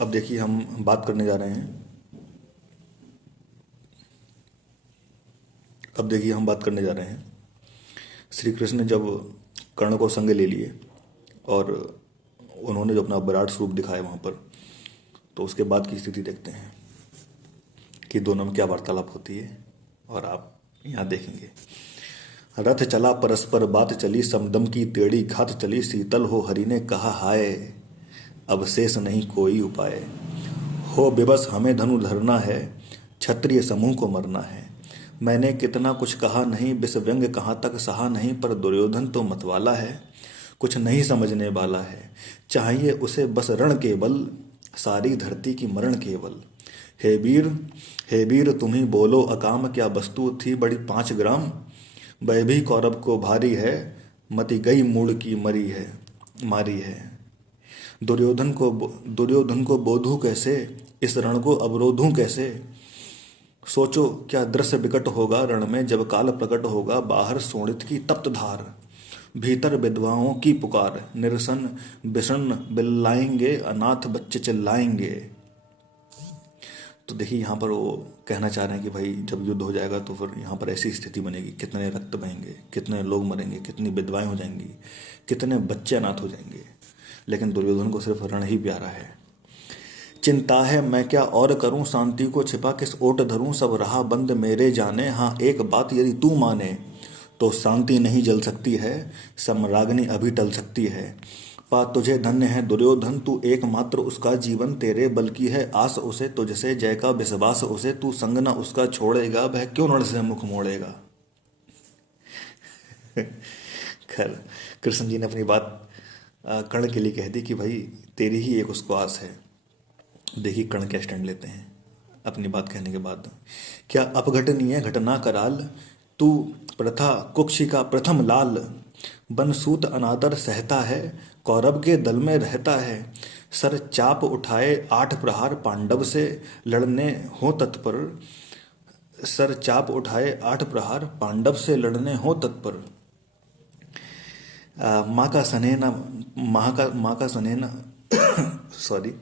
अब देखिए हम बात करने जा रहे हैं। अब देखिए हम बात करने जा रहे हैं। श्री कृष्ण ने जब कर्ण को संग ले लिए और उन्होंने जो अपना विराट स्वरूप दिखाया वहाँ पर, तो उसके बाद की स्थिति देखते हैं कि दोनों में क्या वार्तालाप होती है, और आप यहाँ देखेंगे। रथ चला परस्पर बात चली, समदम की टेढ़ी घात चली, शीतल हो हरि ने कहा हाय, अब शेष नहीं कोई उपाय। हो विवश हमें धनु धरना है, क्षत्रिय समूह को मरना है। मैंने कितना कुछ कहा नहीं, विष व्यंग कहाँ तक सहा नहीं, पर दुर्योधन तो मतवाला है, कुछ नहीं समझने वाला है। चाहिए उसे बस रण केवल, सारी धरती की मरण केवल। हे वीर, हे वीर तुम ही बोलो अकाम, क्या वस्तु थी बड़ी 5 ग्राम। वह भी कौरव को भारी है, मति गई मूड़ की मरी है मारी है। दुर्योधन को बोधूं कैसे, इस रण को अवरोधूं कैसे। सोचो क्या दृश्य विकट होगा रण में, जब काल प्रकट होगा। बाहर सोणित की तप्त धार, भीतर विधवाओं की पुकार। निरसन विषण बिल्लाएंगे, अनाथ बच्चे चिल्लाएंगे। तो देखिए यहाँ पर वो कहना चाह रहे हैं कि भाई जब युद्ध हो जाएगा तो फिर यहाँ पर ऐसी स्थिति बनेगी, कितने रक्त बहेंगे, कितने लोग मरेंगे, कितनी विधवाएं हो जाएंगी, कितने बच्चे अनाथ हो जाएंगे। लेकिन दुर्योधन को सिर्फ रण ही प्यारा है। चिंता है मैं क्या और करूं, शांति को छिपा किस ओट धरूं। सब रहा बंद मेरे जाने, हाँ एक बात यदि तू माने, तो शांति नहीं जल सकती है, सम्राग्नि अभी टल सकती है। पा तुझे धन्य है दुर्योधन, तू एकमात्र उसका जीवन, तेरे बल की है आस उसे तुझसे, जय का विश्वास उसे, तू संग न उसका छोड़ेगा, वह क्यों रण से मुख मोड़ेगा। खैर कृष्ण जी ने अपनी बात कर्ण के लिए कह दी कि भाई तेरी ही एक उसको आस है। देखिए कर्ण क्या स्टैंड लेते हैं अपनी बात कहने के बाद। क्या अपघटनीय घटना कराल, तू प्रथा कुक्षी का प्रथम लाल। बनसूत अनादर सहता है, कौरव के दल में रहता है। सर चाप उठाए 8 प्रहार पांडव से, लड़ने हो तत्पर। सर चाप उठाए 8 प्रहार पांडव से, लड़ने हो तत्पर। माँ का सनेह न माँ का सनेह न सॉरी,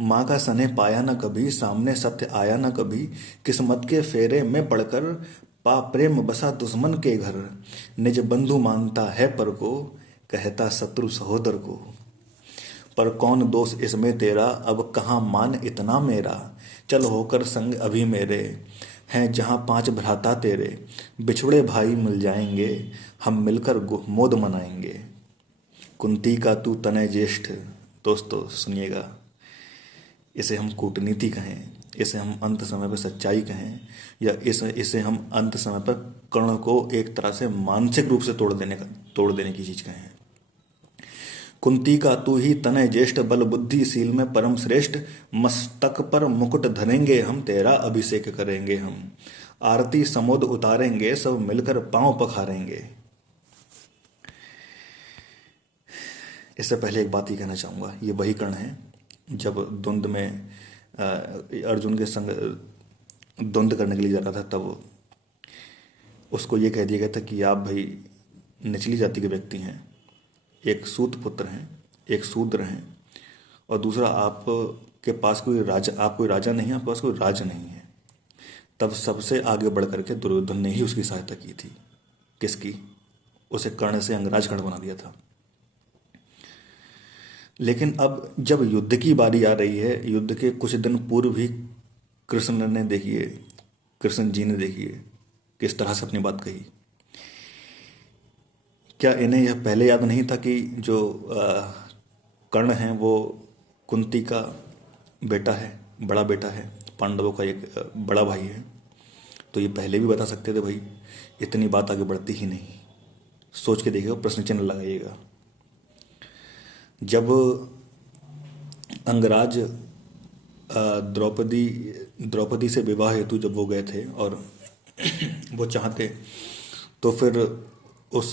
माँ का स्नेह पाया न कभी, सामने सत्य आया न कभी। किस्मत के फेरे में पड़कर, पा प्रेम बसा दुश्मन के घर। निज बंधु मानता है पर को, कहता शत्रु सहोदर को। पर कौन दोष इसमें तेरा, अब कहाँ मान इतना मेरा। चल होकर संग अभी मेरे, हैं जहाँ 5 भ्राता तेरे। बिछुड़े भाई मिल जाएंगे, हम मिलकर मोद मनाएंगे। कुंती का तू तनय ज्येष्ठ। दोस्तों सुनिएगा, इसे हम कूटनीति कहें, इसे हम अंत समय पर सच्चाई कहें, या इसे हम अंत समय पर कर्ण को एक तरह से मानसिक रूप से तोड़ देने की चीज कहें। कुंती का तू ही तनय ज्येष्ठ, बल बुद्धिशील में परम श्रेष्ठ। मस्तक पर मुकुट धरेंगे हम, तेरा अभिषेक करेंगे हम। आरती समोद उतारेंगे, सब मिलकर पांव पखारेंगे। इससे पहले एक बात ही कहना चाहूँगा, ये वही कर्ण है जब द्वंद्व में अर्जुन के संग द्वंद्व करने के लिए जा रहा था, तब उसको ये कह दिया गया था कि आप भाई निचली जाति के व्यक्ति हैं, एक सूत पुत्र हैं, एक शूद्र हैं, और दूसरा आप के पास कोई राजा, आप कोई राजा नहीं है, आपके पास कोई राज नहीं है। तब सबसे आगे बढ़ करके दुर्योधन ने ही उसकी सहायता की थी। किसकी? उसे कर्ण से अंगराज कर्ण बना दिया था। लेकिन अब जब युद्ध की बारी आ रही है, युद्ध के कुछ दिन पूर्व ही कृष्ण जी ने देखिए किस तरह से अपनी बात कही। क्या इन्हें यह पहले याद नहीं था कि जो कर्ण है वो कुंती का बेटा है, बड़ा बेटा है, पांडवों का एक बड़ा भाई है। तो ये पहले भी बता सकते थे भाई, इतनी बात आगे बढ़ती ही नहीं। सोच के देखिएगा, प्रश्न चिन्ह लगाइएगा। जब अंगराज द्रौपदी से विवाह हेतु जब वो गए थे और वो चाहते, तो फिर उस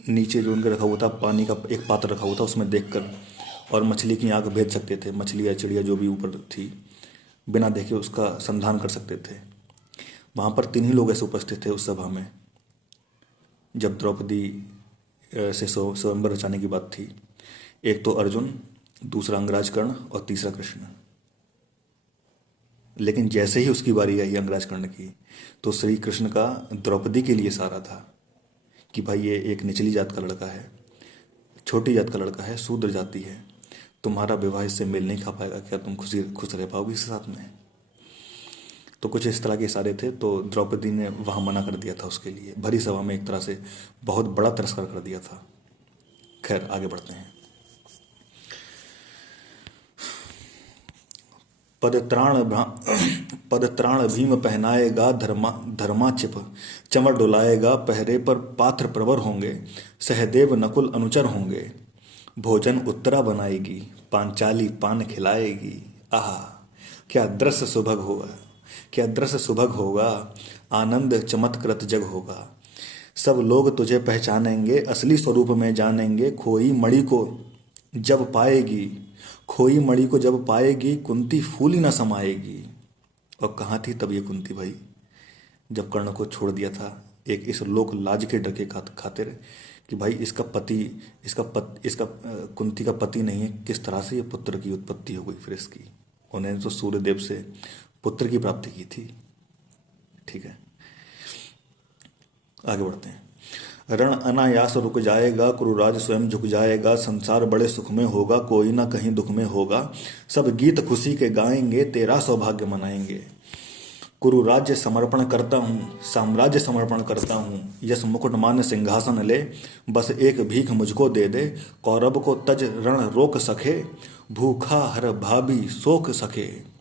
नीचे जो उनके रखा हुआ था पानी का एक पात्र रखा हुआ था, उसमें देखकर और मछली की आंख भेज सकते थे। मछली या चिड़िया जो भी ऊपर थी, बिना देखे उसका संधान कर सकते थे। वहाँ पर 3 ही लोग ऐसे उपस्थित थे उस सभा में जब द्रौपदी से स्वयंवर रचाने की बात थी। एक तो अर्जुन, दूसरा अंगराज कर्ण और तीसरा कृष्ण। लेकिन जैसे ही उसकी बारी आई अंगराज कर्ण की, तो श्री कृष्ण का द्रौपदी के लिए सारा था कि भाई ये एक निचली जात का लड़का है, छोटी जात का लड़का है, शूद्र जाति है, तुम्हारा विवाह इससे मेल नहीं खा पाएगा, क्या तुम खुश रह पाओगी इसके साथ में? तो कुछ इस तरह के इशारे थे। तो द्रौपदी ने वहाँ मना कर दिया था उसके लिए, भरी सभा में एक तरह से बहुत बड़ा तिरस्कार कर दिया था। खैर आगे बढ़ते हैं। पदत्राण भीम पहनाएगा, धर्मा चिप चमर डुलाएगा, पहरे पर पात्र प्रवर होंगे, सहदेव नकुल अनुचर होंगे, भोजन उत्तरा बनाएगी, पांचाली पान खिलाएगी। आहा क्या दृश्य सुभग होगा, क्या दृश्य सुभग होगा, आनंद चमत्कृत जग होगा। सब लोग तुझे पहचानेंगे, असली स्वरूप में जानेंगे, खोई मणि को जब पाएगी, खोई मणि को जब पाएगी, कुंती फूली न समाएगी। और कहाँ थी तब ये कुंती भाई, जब कर्ण को छोड़ दिया था एक इस लोक लाज के डर के खातिर कि भाई इसका कुंती का पति नहीं है, किस तरह से ये पुत्र की उत्पत्ति हो गई फिर इसकी। उन्होंने तो सूर्यदेव से पुत्र की प्राप्ति की थी। ठीक है, आगे बढ़ते हैं। रण अनायास रुक जाएगा, कुरुराज स्वयं झुक जाएगा, संसार बड़े सुख में होगा, कोई ना कहीं दुख में होगा, सब गीत खुशी के गाएंगे, तेरा सौभाग्य मनाएंगे। कुरुराज्य समर्पण करता हूँ, साम्राज्य समर्पण करता हूँ, यश मुकुट मान सिंहासन ले, बस एक भीख मुझको दे दे, कौरव को तज रण रोक सके, भूखा हर भाभी सोख सके।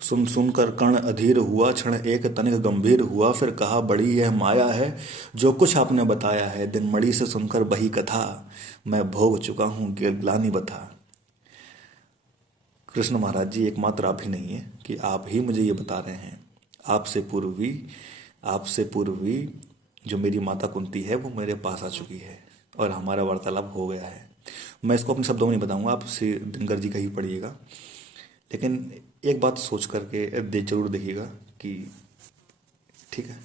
सुन सुनकर कर्ण अधीर हुआ, क्षण एक तनिक गंभीर हुआ, फिर कहा बड़ी यह माया है जो कुछ आपने बताया है, दिन मणि से सुनकर बही कथा, मैं भोग चुका हूँ ग्लानि बता। कृष्ण महाराज जी एकमात्र आप ही नहीं है कि आप ही मुझे ये बता रहे हैं। आपसे पूर्वी जो मेरी माता कुंती है वो मेरे पास आ चुकी है और हमारा वार्तालाप हो गया है। मैं इसको अपने शब्दों में नहीं बताऊंगा, आप श्री दिनकर जी का ही पढ़िएगा, लेकिन एक बात सोच करके जरूर देखिएगा कि ठीक है।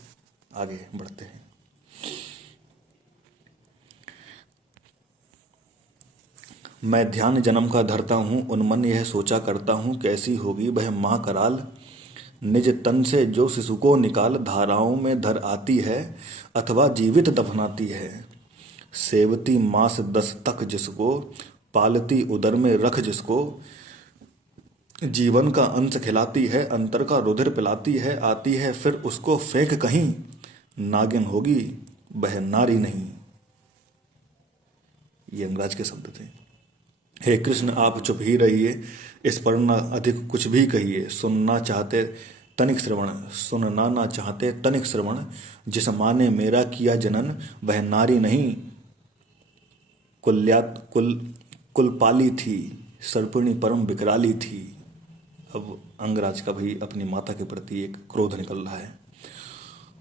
आगे बढ़ते हैं। मैं ध्यान जन्म का धरता हूँ, उन्मन यह सोचा करता हूँ, कैसी होगी वह माँ कराल, निज तन से जो शिशु को निकाल, धाराओं में धर आती है अथवा जीवित दफनाती है। सेवती मास 10 तक जिसको, पालती उदर में रख जिसको, जीवन का अंश खिलाती है, अंतर का रुधिर पिलाती है, आती है फिर उसको फेंक कहीं, नागिन होगी वह नारी नहीं। ये अंगराज के शब्द थे। हे कृष्ण आप चुप ही रहिए, इस पर न अधिक कुछ भी कहिए, सुनना चाहते तनिक श्रवण, जिस माँ ने मेरा किया जनन, वह नारी नहीं कुलपाली थी, सर्पिणी परम विकराली थी। अब अंगराज का भी अपनी माता के प्रति एक क्रोध निकल रहा है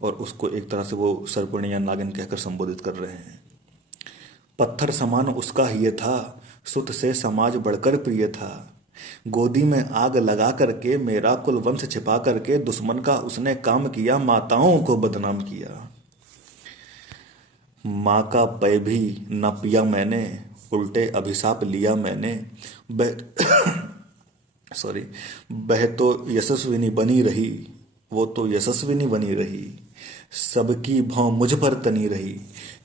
और उसको एक तरह से वो सर्पिणी या नागिन कहकर संबोधित कर रहे हैं। पत्थर समान उसका ही था, सुत से समाज बढ़कर प्रिय था, गोदी में आग लगा करके मेरा कुल वंश छिपा करके, दुश्मन का उसने काम किया, माताओं को बदनाम किया। माँ का पै भी न पिया मैंने, उल्टे अभिशाप लिया मैंने, वह तो यशस्विनी बनी रही, वो तो यशस्विनी बनी रही, सबकी भौं मुझ पर तनी रही,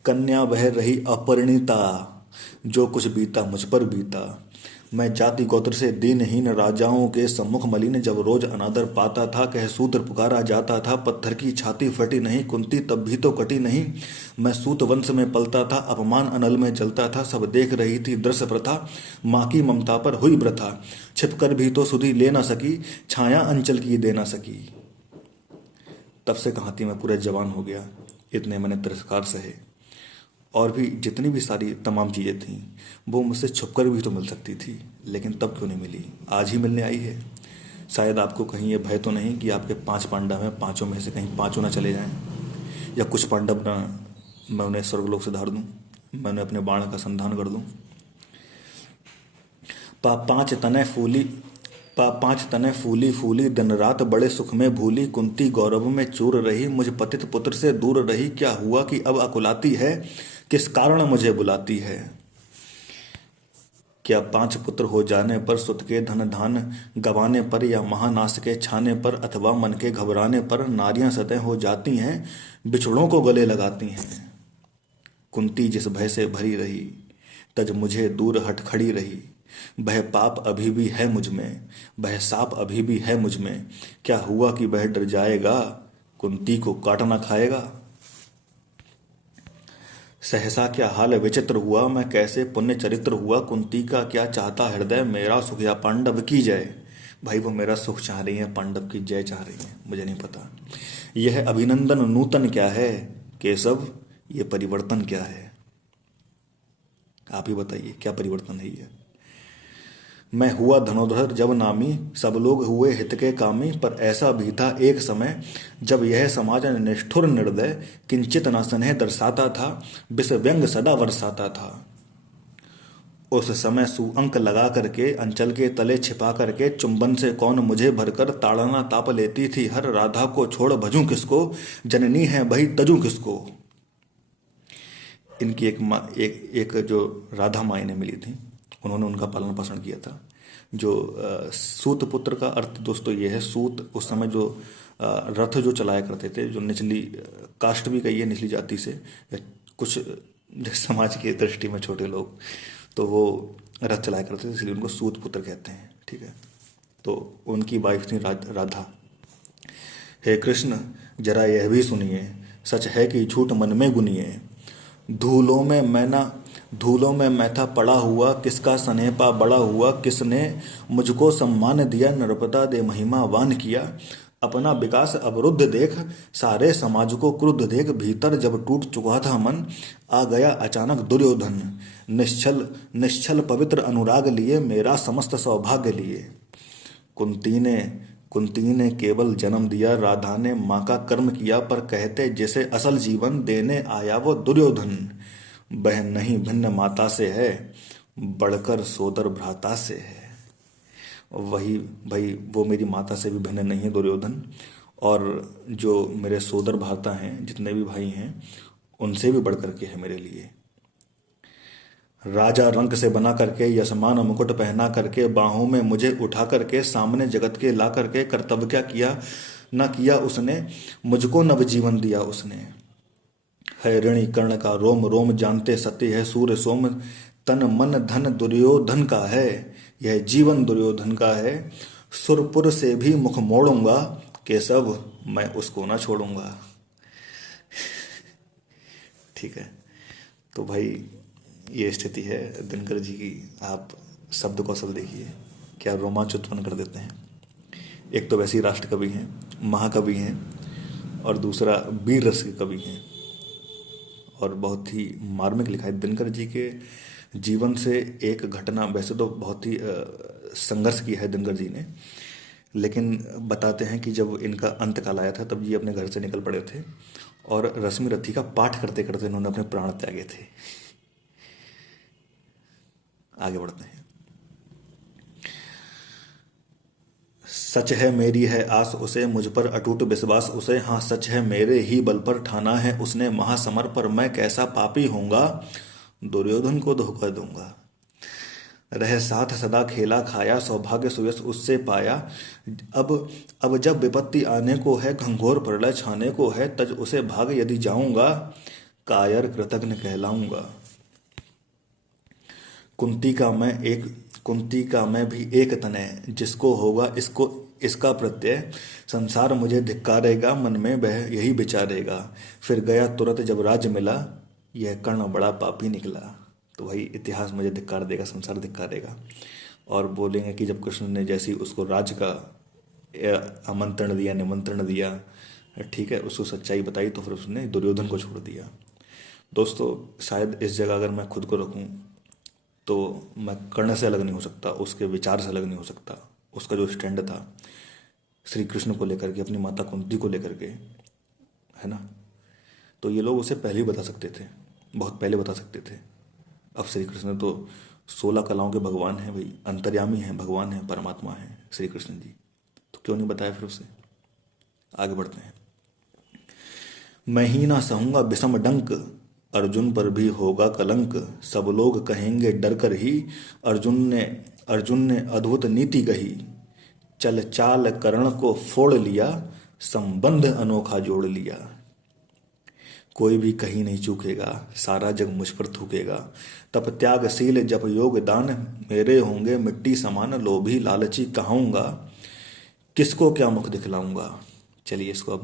कन्या वह रही अपरिणीता, जो कुछ बीता मुझ पर बीता। मैं जाति गोत्र से दीनहीन राजाओं के सम्मुख मलिन जब रोज अनादर पाता था, कह सूत्र पुकारा जाता था, पत्थर की छाती फटी नहीं, कुंती तब भी तो कटी नहीं। मैं सूत वंश में पलता था, अपमान अनल में जलता था, सब देख रही थी दृश्य प्रथा, माँ की ममता पर हुई प्रथा, छिपकर भी तो सुधी ले ना सकी, छाया अंचल की दे ना सकी। तब से कहाँ थी मैं पूरा जवान हो गया, इतने मैंने तिरस्कार सहे, और भी जितनी भी सारी तमाम चीज़ें थीं वो मुझसे छुपकर भी तो मिल सकती थी, लेकिन तब क्यों नहीं मिली, आज ही मिलने आई है। शायद आपको कहीं ये भय तो नहीं कि आपके 5 पांडव हैं, 5 में से कहीं 5 ना चले जाएं, या कुछ पांडव ना मैं उन्हें स्वर्गलोक से धार दूं, मैं उन्हें अपने बाण का संधान कर दूं। 5 तने फूली दिन रात बड़े सुख में भूली, कुंती गौरव में चूर रही, मुझ पतित पुत्र से दूर रही, क्या हुआ कि अब अकुलाती है, किस कारण मुझे बुलाती है। क्या 5 पुत्र हो जाने पर, सुत के धन धान गंवाने पर, या महानाश के छाने पर, अथवा मन के घबराने पर नारियां सतह हो जाती हैं, बिछड़ों को गले लगाती हैं। कुंती जिस भय से भरी रही, तज मुझे दूर हट खड़ी रही। वह पाप अभी भी है मुझ में, वह साप अभी भी है मुझ में। क्या हुआ कि वह डर जाएगा, कुंती को काट ना खाएगा। सहसा क्या हाल विचित्र हुआ, मैं कैसे पुण्य चरित्र हुआ। कुंती का क्या चाहता हृदय, मेरा सुख या पांडव की जय। भाई वो मेरा सुख चाह रही है, पांडव की जय चाह रही है, मुझे नहीं पता। यह अभिनंदन नूतन क्या है, केशव ये परिवर्तन क्या है। आप ही बताइए क्या परिवर्तन है ये। मैं हुआ धनुर्धर जब नामी, सब लोग हुए हित के कामी। पर ऐसा भी था एक समय, जब यह समाज निष्ठुर निर्दय, किंचित न स्नेह दर्शाता था, विष व्यंग सदा बरसाता था। उस समय सुअंक लगा करके, अंचल के तले छिपा करके, चुंबन से कौन मुझे भरकर ताड़ना ताप लेती थी हर। राधा को छोड़ भजूं किसको, जननी है वही तजूं किसको। इनकी एक जो राधा माई ने मिली थी, उन्होंने उनका पालन पोषण किया था। जो सूत पुत्र का अर्थ दोस्तों ये है, सूत उस समय जो रथ जो चलाया करते थे, जो निचली कास्ट भी कही है, निचली जाति से या कुछ समाज की दृष्टि में छोटे लोग, तो वो रथ चलाया करते थे, इसलिए उनको सूत पुत्र कहते हैं। ठीक है, तो उनकी वाइफ थी राधा। हे कृष्ण जरा यह भी सुनिए, सच है कि झूठ मन में गुनिए। धूलों में मैं था पड़ा हुआ, किसका स्नेह बड़ा हुआ। किसने मुझको सम्मान दिया, नृपता दे महिमा वान किया। अपना विकास अवरुद्ध देख, सारे समाज को क्रुद्ध देख। भीतर जब टूट चुका था मन, आ गया अचानक दुर्योधन। निश्चल पवित्र अनुराग लिए, मेरा समस्त सौभाग्य लिए। कुंती ने केवल जन्म दिया, राधा ने माँ का कर्म किया। पर कहते जिसे असल जीवन देने आया वो दुर्योधन। वह नहीं भिन्न माता से है, बढ़कर सोदर भ्राता से है। वही भाई वो मेरी माता से भी भिन्न नहीं है दुर्योधन, और जो मेरे सोदर भ्राता हैं, जितने भी भाई हैं, उनसे भी बढ़ करके है मेरे लिए। राजा रंक से बना करके, यशमान मुकुट पहना करके, बाहों में मुझे उठा करके, सामने जगत के ला करके, कर्तव्य क्या किया न किया उसने, मुझको नवजीवन दिया उसने। है ऋणी कर्ण का रोम रोम, जानते सत्य है सूर्य सोम। तन मन धन दुर्योधन का है, यह जीवन दुर्योधन का है। सुरपुर से भी मुख मोड़ूंगा, केशव मैं उसको ना छोड़ूंगा। ठीक है, तो भाई ये स्थिति है दिनकर जी की। आप शब्द कौशल देखिए, क्या रोमांच उत्पन्न कर देते हैं। एक तो वैसे ही राष्ट्र कवि हैं, महाकवि हैं, और दूसरा वीर रस के कवि हैं, और बहुत ही मार्मिक लिखा है। दिनकर जी के जीवन से एक घटना, वैसे तो बहुत ही संघर्ष किया है दिनकर जी ने, लेकिन बताते हैं कि जब इनका अंत काल आया था, तब ये अपने घर से निकल पड़े थे, और रश्मि रथी का पाठ करते करते इन्होंने अपने प्राण त्यागे थे। आगे बढ़ते हैं। सच है मेरी है आस उसे, मुझ पर अटूट विश्वास उसे। हाँ सच है मेरे ही बल पर ठाना है उसने महासमर पर। मैं कैसा पापी होऊंगा, दुर्योधन को धोखा दूंगा। रह साथ सदा खेला खाया, सौभाग्य सुयश उससे पाया। अब जब विपत्ति आने को है, घंघोर प्रलय छाने को है, तज उसे भाग यदि जाऊंगा, कायर कृतघ्न कहलाऊंगा। कुंती का मैं भी एक तनय, जिसको होगा इसका प्रत्यय। संसार मुझे धिक्कारेगा, मन में वह यही विचारेगा। फिर गया तुरंत जब राज्य मिला, यह कर्ण बड़ा पापी निकला। तो भाई इतिहास मुझे धिक्कार देगा, संसार धिक्कारेगा। और बोलेंगे कि जब कृष्ण ने जैसी उसको राज्य का आमंत्रण दिया, निमंत्रण दिया, ठीक है, उसको सच्चाई बताई, तो फिर उसने दुर्योधन को छोड़ दिया। दोस्तों शायद इस जगह अगर मैं खुद को रखूं, तो मैं कर्ण से अलग नहीं हो सकता, उसके विचार से अलग नहीं हो सकता। उसका जो स्टैंड था श्री कृष्ण को लेकर के, अपनी माता कुंती को लेकर के, है ना, तो ये लोग उसे पहले ही बता सकते थे, बहुत पहले बता सकते थे। अब श्री कृष्ण तो 16 कलाओं के भगवान हैं भाई, अंतर्यामी हैं, भगवान हैं, परमात्मा हैं श्री कृष्ण जी, तो क्यों नहीं बताया फिर उसे। आगे बढ़ते हैं। मैं ही ना सहूंगा विषम डंक, अर्जुन पर भी होगा कलंक, सब लोग कहेंगे डर कर ही। अर्जुन ने अद्भुत नीति कही, चल चाल कर्ण को फोड़ लिया, संबंध अनोखा जोड़ लिया। कोई भी कहीं नहीं चूकेगा, सारा जग मुझ पर थूकेगा। तप त्यागशील जप योग दान, मेरे होंगे मिट्टी समान। लोभी लालची कहाऊंगा, किसको क्या मुख दिखलाऊंगा। चलिए इसको अब